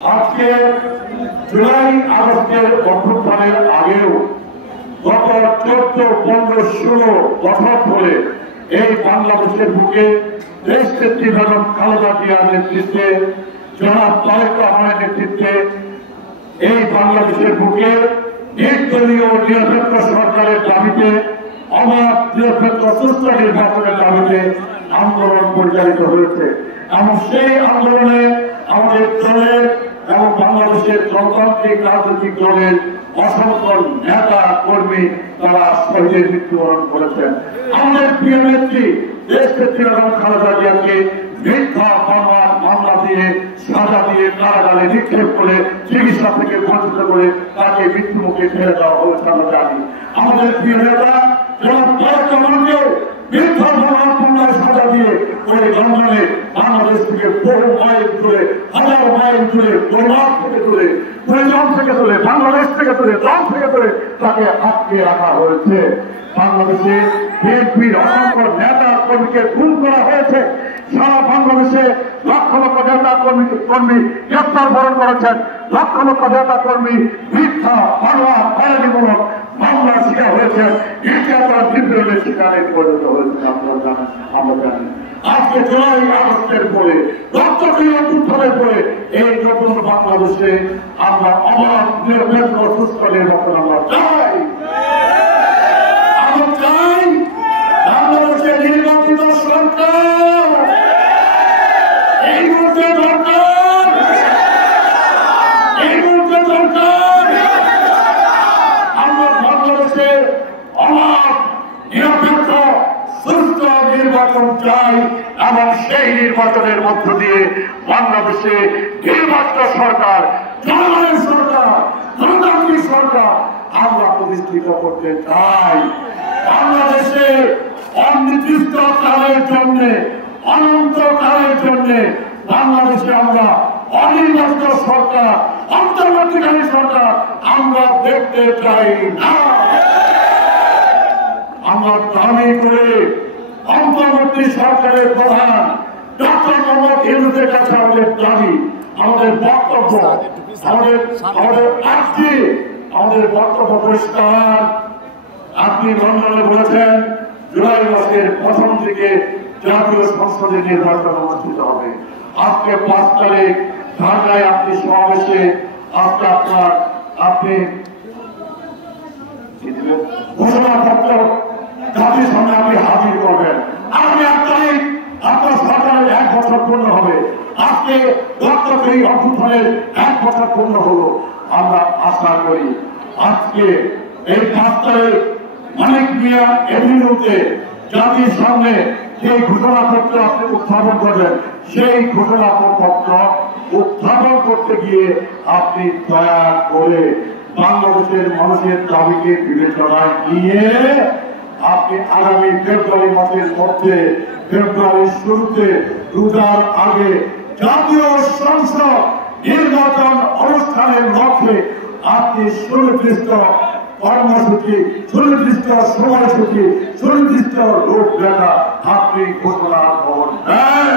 আজকে জুলাই আগস্টের অভ্যুত্থানের আগেও গত 14, 15, 16 বছর ধরে এই বাংলাদেশের বুকে দেশনেত্রী বেগম খালেদা জিয়ার নেতৃত্বে, জনাব তারেক রহমানের নেতৃত্বে এই বাংলাদেশের বুকে নির্দলীয় নিরপেক্ষ সরকারের দাবিতে, অবাধ নিরপেক্ষ সুস্থ নির্বাচনের দাবিতে আন্দোলন পরিচালিত হয়েছে এবং সেই আন্দোলনে আমাদের দলের এবং বাংলাদেশের গণতান্ত্রিক রাজনৈতিক দলের অসংখ্য নেতা কর্মী তারা শহীদের মৃত্যুবরণ করেছেন। আমাদের প্রিয় নেত্রী দেশনেত্রী বেগম খালেদা জিয়াকে মিথ্যা মামলা দিয়ে, সাজা দিয়ে, কারাগারে নিক্ষেপ করে, চিকিৎসা থেকে বঞ্চিত করে তাকে মৃত্যুমুখে ঠেলে দেওয়া হয়েছে আমরা জানি। আমাদের প্রিয় নেতা জনাব তারেক রহমানকেও মিথ্যা মামলায় সাজা দিয়ে ওই লন্ডনে বাংলাদেশ থেকে বহু মাইল দূরে, হাজার মাইল দূরে, বরবাদ থেকে দূরে, প্রয়োজন থেকে দূরে, বাংলাদেশ থেকে দূরে, দল থেকে দূরে তাকে আটকে রাখা হয়েছে। বাংলাদেশে বিএনপির অসংখ্য নেতা কর্মীকে খুন করা হয়েছে। সারা বাংলাদেশে লক্ষ লক্ষ নেতা কর্মী গ্রেপ্তার বরণ করেছেন। লক্ষ লক্ষ নেতা কর্মী মিথ্যা হয়রানিমূলক মামলার শিকার হয়েছেন, নির্যাতন নিপীড়নের শিকারে পরিণত হয়েছে। আমরা জানি আজকে জুলাই আগস্টের পরে, রক্তক্ষয়ী অভ্যুত্থানের পরে এই নতুন বাংলাদেশে আমরা অবাধ নিরপেক্ষ সুস্থ নির্বাচন আমরা চাই। আমরা চাই বাংলাদেশে নির্বাচিত সরকার এই মুহূর্তে দরকার, এই মুহূর্তে দরকার। আমরা বাংলাদেশে অবাধ নিরপেক্ষ সুস্থ নির্বাচন চাই এবং সেই নির্বাচনের মধ্য দিয়ে বাংলাদেশে নির্বাচিত সরকার, জনগণের সরকার, গণতান্ত্রিক সরকার আমরা প্রতিষ্ঠিত করতে চাই। বাংলাদেশে অনির্দিষ্ট কালের জন্য, অনন্তকালের জন্য বাংলাদেশে আমরা অনির্বাচিত সরকার, অন্তর্বর্তীকালীন সরকার আমরা দেখতে চাই না। আমরা দাবি করে অন্তর্বর্তী সরকারের প্রধান ডক্টর মোহাম্মদ ইউনূসের কাছে আমাদের দাবি, আমাদের বক্তব্য, আমাদের বক্তব্য পরিষ্কার। আপনি লন্ডনে বলেছেন জুলাই মাসের প্রথম দিকে জাতীয় সংসদের নির্বাচন অনুষ্ঠিত হবে। আজকে 5 তারিখ ঢাকায় আপনি সমাবেশে আপনি ঘোষণাপত্র জাতির সামনে আপনি হাজির করবেন। আপনি 1 তারিখ আপনার সরকারের 1 বছর পূর্ণ হবে। আজকে রক্তক্ষয়ী অভ্যুত্থানের 1 বছর পূর্ণ হলো। আমরা আশা করি আজকে এই 5 তারিখ মানিক মিয়া এভিনিউতে জাতির সামনে সেই ঘোষণাপত্র আপনি উত্থাপন করবেন। সেই ঘোষণাপত্র উত্থাপন করতে গিয়ে আপনি দয়া করে বাংলাদেশের মানুষের দাবিকে বিবেচনায় নিয়ে আপনি আগামী ফেব্রুয়ারি মাসের মধ্যে, ফেব্রুয়ারির শুরুতে, রোজার আগে জাতীয় সংসদ নির্বাচন অনুষ্ঠানের লক্ষ্যে আপনি সুনির্দিষ্ট কর্মসূচি, সুনির্দিষ্ট সময়সূচি, সুনির্দিষ্ট রূপরেখা আপনি ঘোষণা করবেন।